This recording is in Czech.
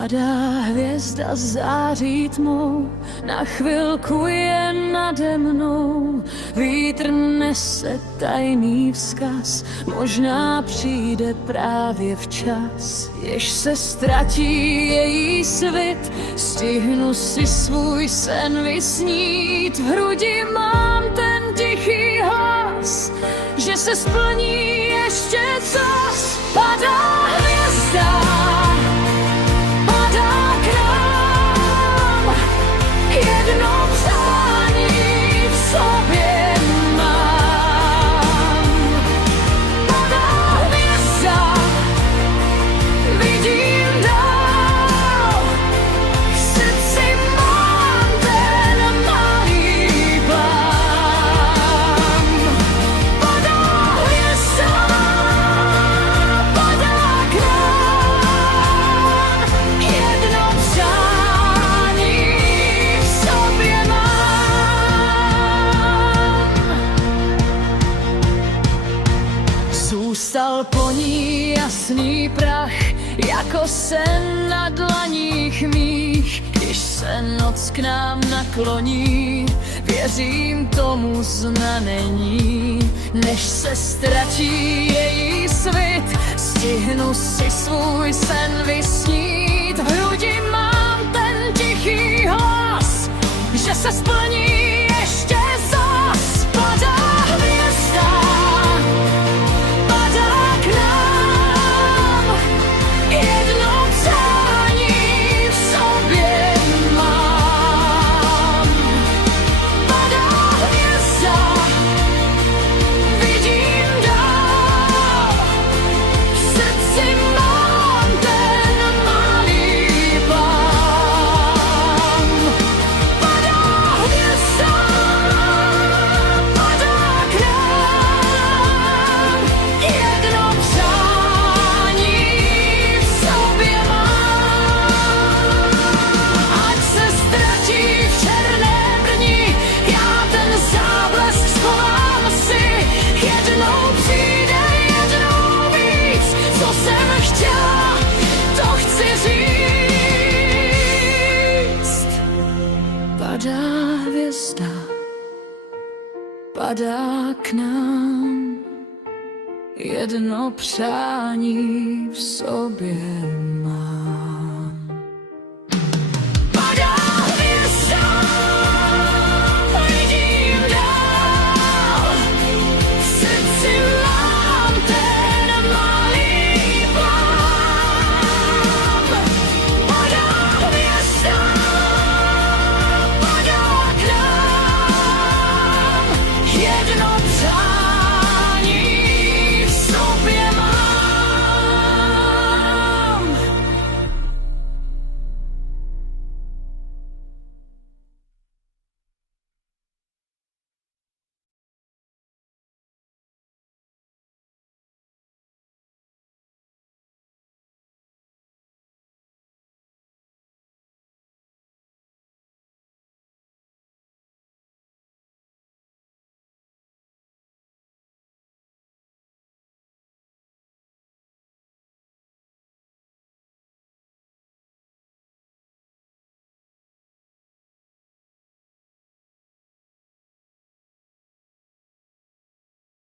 Padá hvězda, září tmou, na chvilku je nade mnou. Vítr nese tajný vzkaz, možná přijde právě včas. Jež se ztratí její svit, stihnu si svůj sen vysnít. V hrudi mám ten tichý hlas, že se splní ještě čas. Padá hvězda, jedno přání v sobě mám. Padá hvězda, vidím dál, v srdci mám ten malý plán. Padá hvězda, padá krán, jedno přání v sobě mám. Zůstal po ní jasný prach, jako sen na dlaních mých. Když se noc k nám nakloní, věřím tomu znamení. Než se ztratí její svit, stihnu si svůj sen vysnít. V hrudi mám ten tichý hlas, že se splní ještě zas. Padá hvězda, padá k nám, jedno přání v sobě mám. Padá hvězda, vidím dál, v srdci mám ten malý plán. Padá hvězda, padá krán, jedno přání v sobě mám. Ať se ztratí v černé brni, já ten záblesk schovám si. Jednou přijde, jednou víc, co jsem chtěla, to chci říct. Padá hvězda, padá k nám, jedno přání v sobě má.